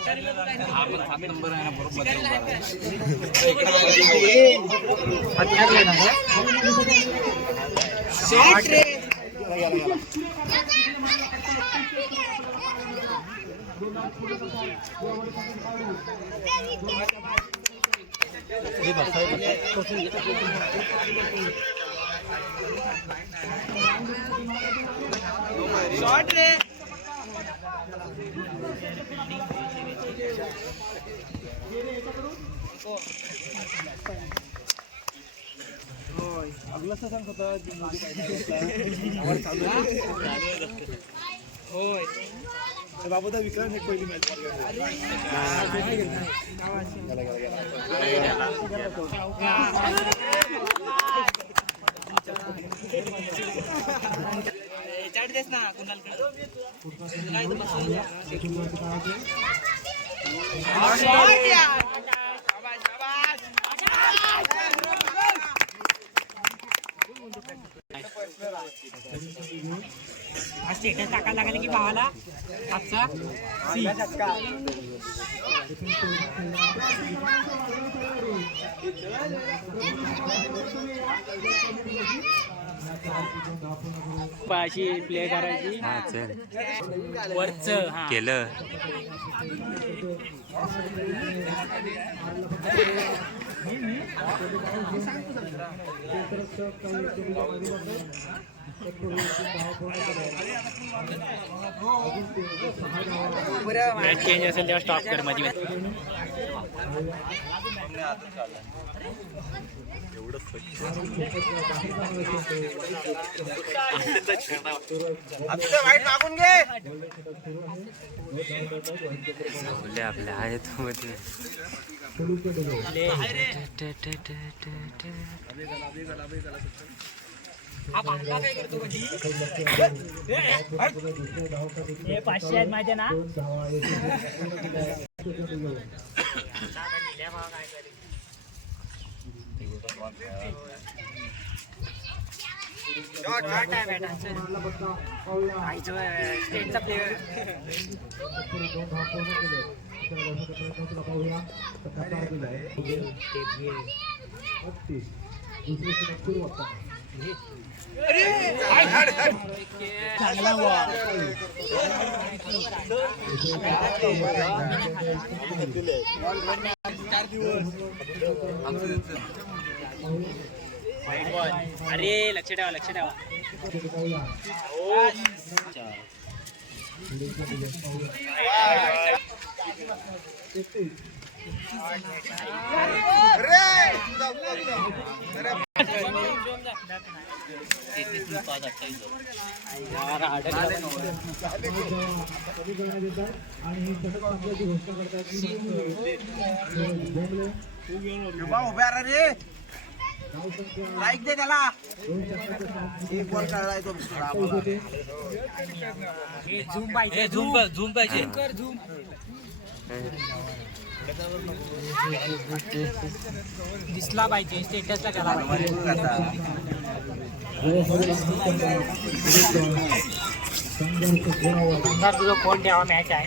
Number आहे ना बरोबर. शॉट रे. होय बाबूदा विक्रम एक पहिली मॅच चाट देस ना कुणालकडे. स्टेटस टाकायला लागले की भावाला आजचा अशी प्ले करायची. वरच केलं मॅच चेंज असेल तेव्हा स्टॉप कर मध्ये. वाईट मागून घे. आपल्या आहेत मध्ये हा बांधला काय करतो म्हणजे 500 आहेत माहिती ना. स्टेटचा प्लेअर चांगला हुआ. अरे लक्ष ठेवा लक्ष ठेवा. लाईक दे त्याला. एक बॉल काढलाय तो. झूम पाहिजे. झूम पाहिजे. झूम दिसला पाहिजे. स्टेटसला त्याला तुझं कोण ठेवा मॅच आहे.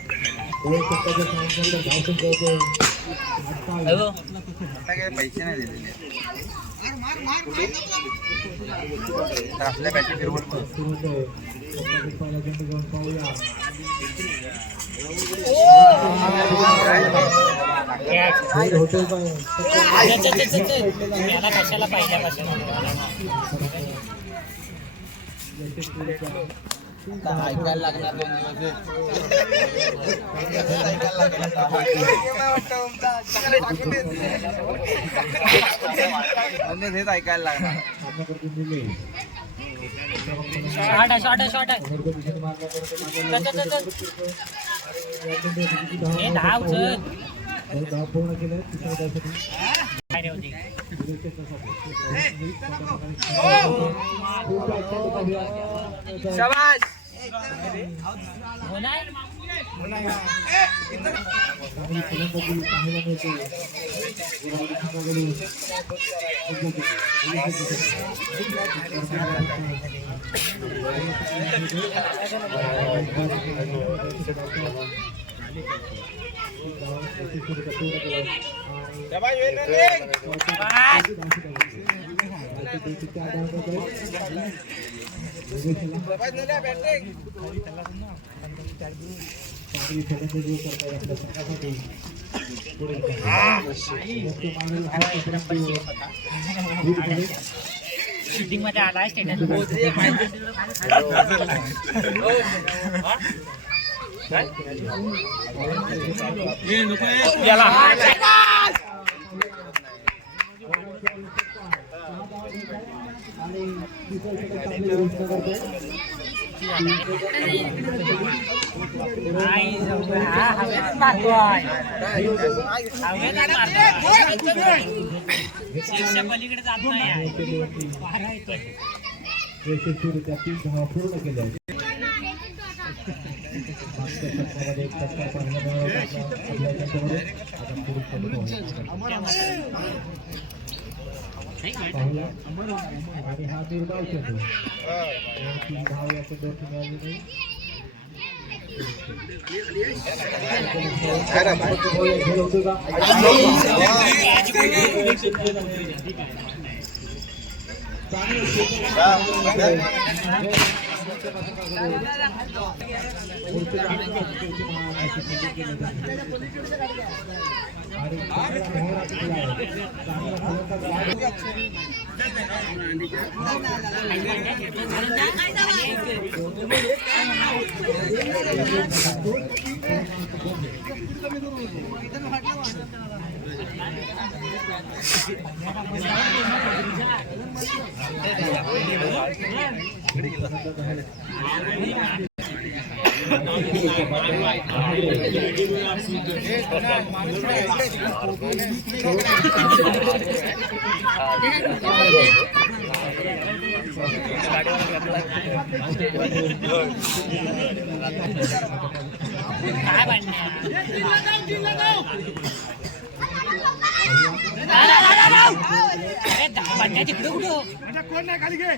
पैसे नाही दिलेले आपल्या बॅटरी फिरवून याला कशाला पाहिजे. ऐकायला लागणार 2 दिवस. हेच ऐकायला लागणार. शॉट आहे. पूर्ण केलं. शाबाश. शूटिंग मध्ये आलाय स्टेटस पलीकडे जात नाही यशस्वीरित्या 3 धावा पूर्ण केल्या. मागच्या षटकामध्ये एक षटकार पाहायला मिळाला आपल्या याच्यासमोर. आता पुढील षटक पाहूया. आणि हा निर्धाव चेंडू 3 धाव या चेंडूवर मिळाली नाही. कोण नाही खाली घे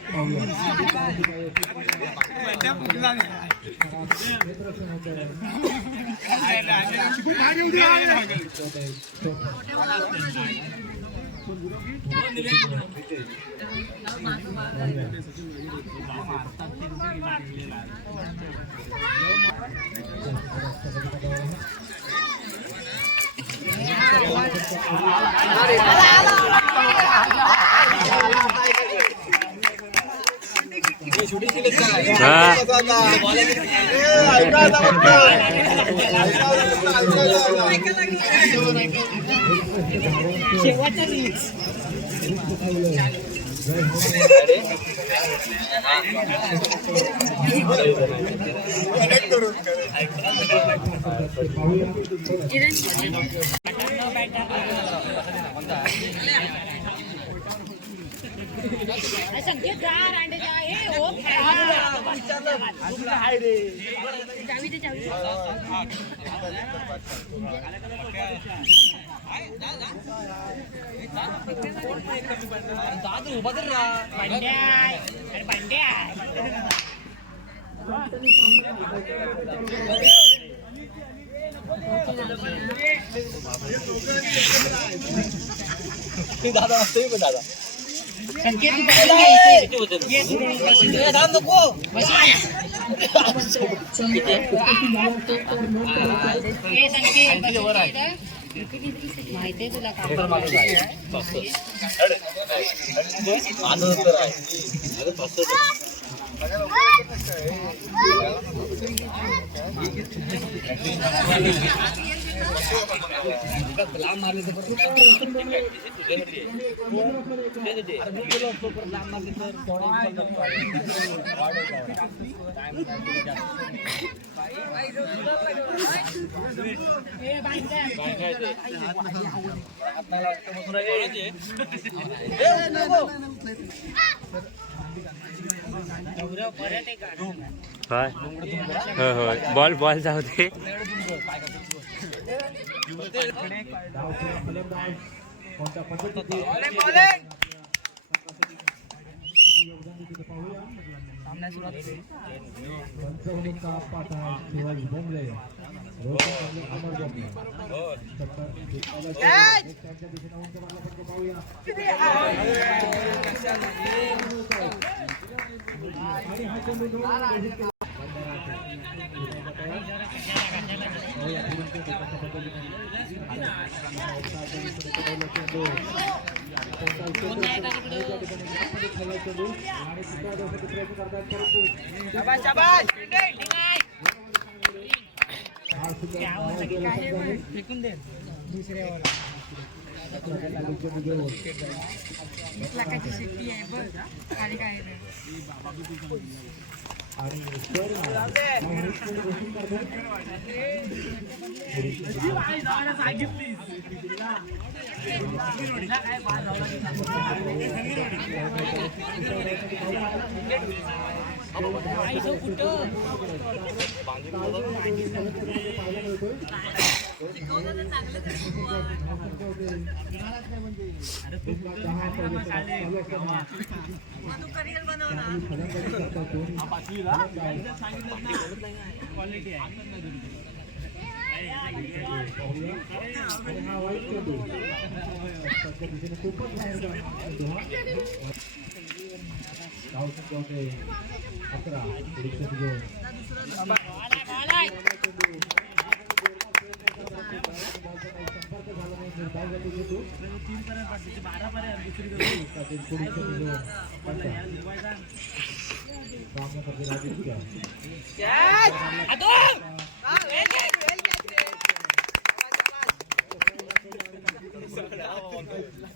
दादा दादा माहिती तुला बॉल बॉल जाऊ दे. पंचावन्नचा पाठ आहे शिवाजी बोंबले रोशन अमर बोंबले त्यांच्या दिशेने उंच मारला फटका पाहूया आणि हा चेंडू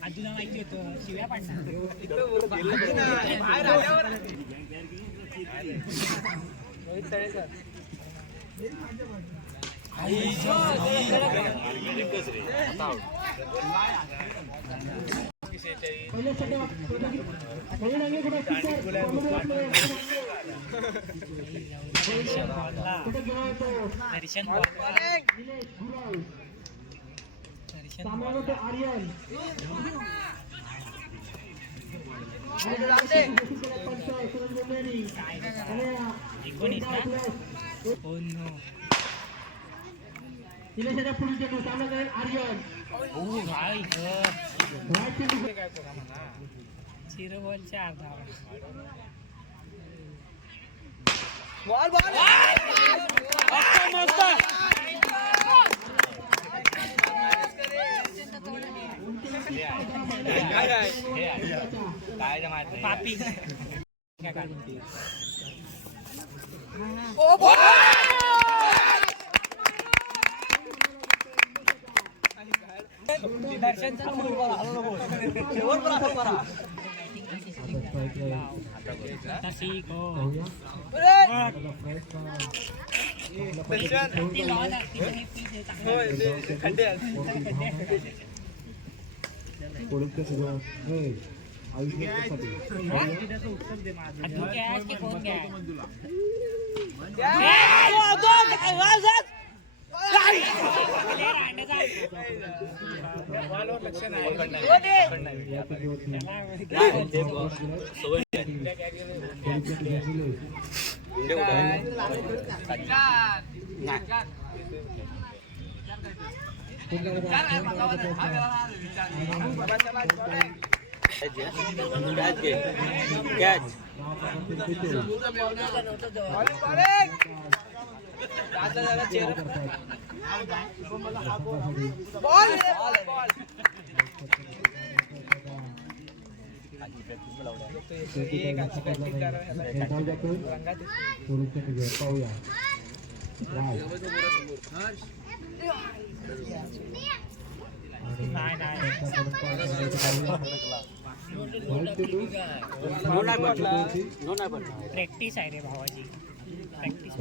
आजीला माहिती होतं शिव्या पाडणार आर्यन झिरो बॉलच्या अर्धा पापी प्रॅक्टिस आहे रे भावाची प्रॅक्टिस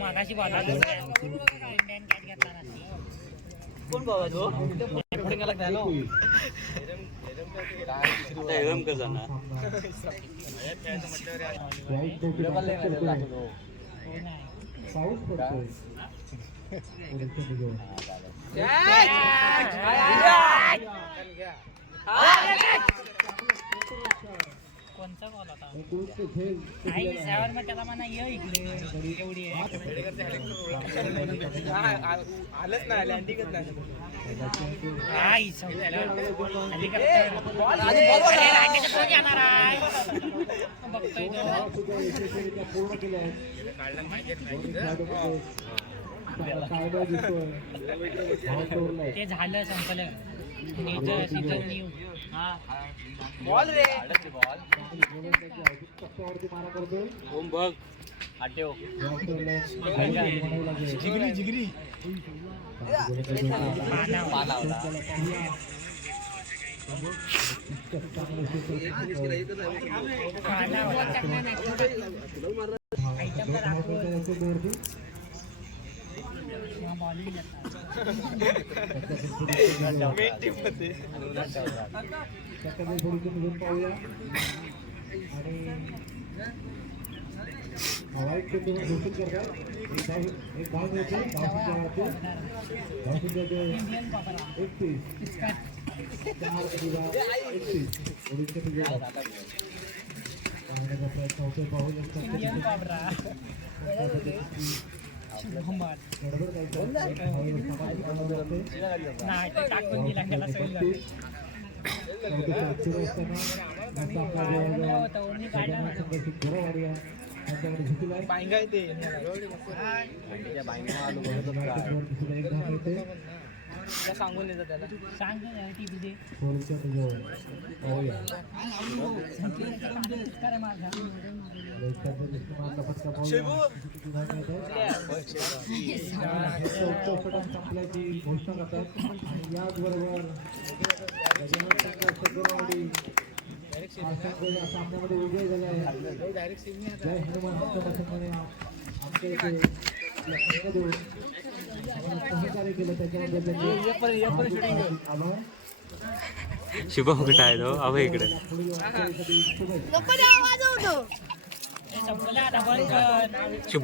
मागाशी बाधा कोण बाबा तो पाऊस पडतोय कोणचा बॉल होता आई सेवन मग त्याला म्हणा ये इकडे एवढी आलंच नाही लँडिंगच नाही आई पूर्ण केलं ते झालं संपलं बॉल रे मारा करतोय ओम बघ आटेव जिगरी जिगरी वाईट घोषित करतात एक धाव मिळते सांगून देतात त्याला सांग संपल्याची घोषणा करतात आणि याचबरोबर सामन्यामध्ये विजय झाले आहे. जय हनुमान हक्कमध्ये आमच्या इथे सहकार्य केलं त्याच्याबद्दल शुभम कुठं आहे तो अभय इकडे संपलं आता बंद कर.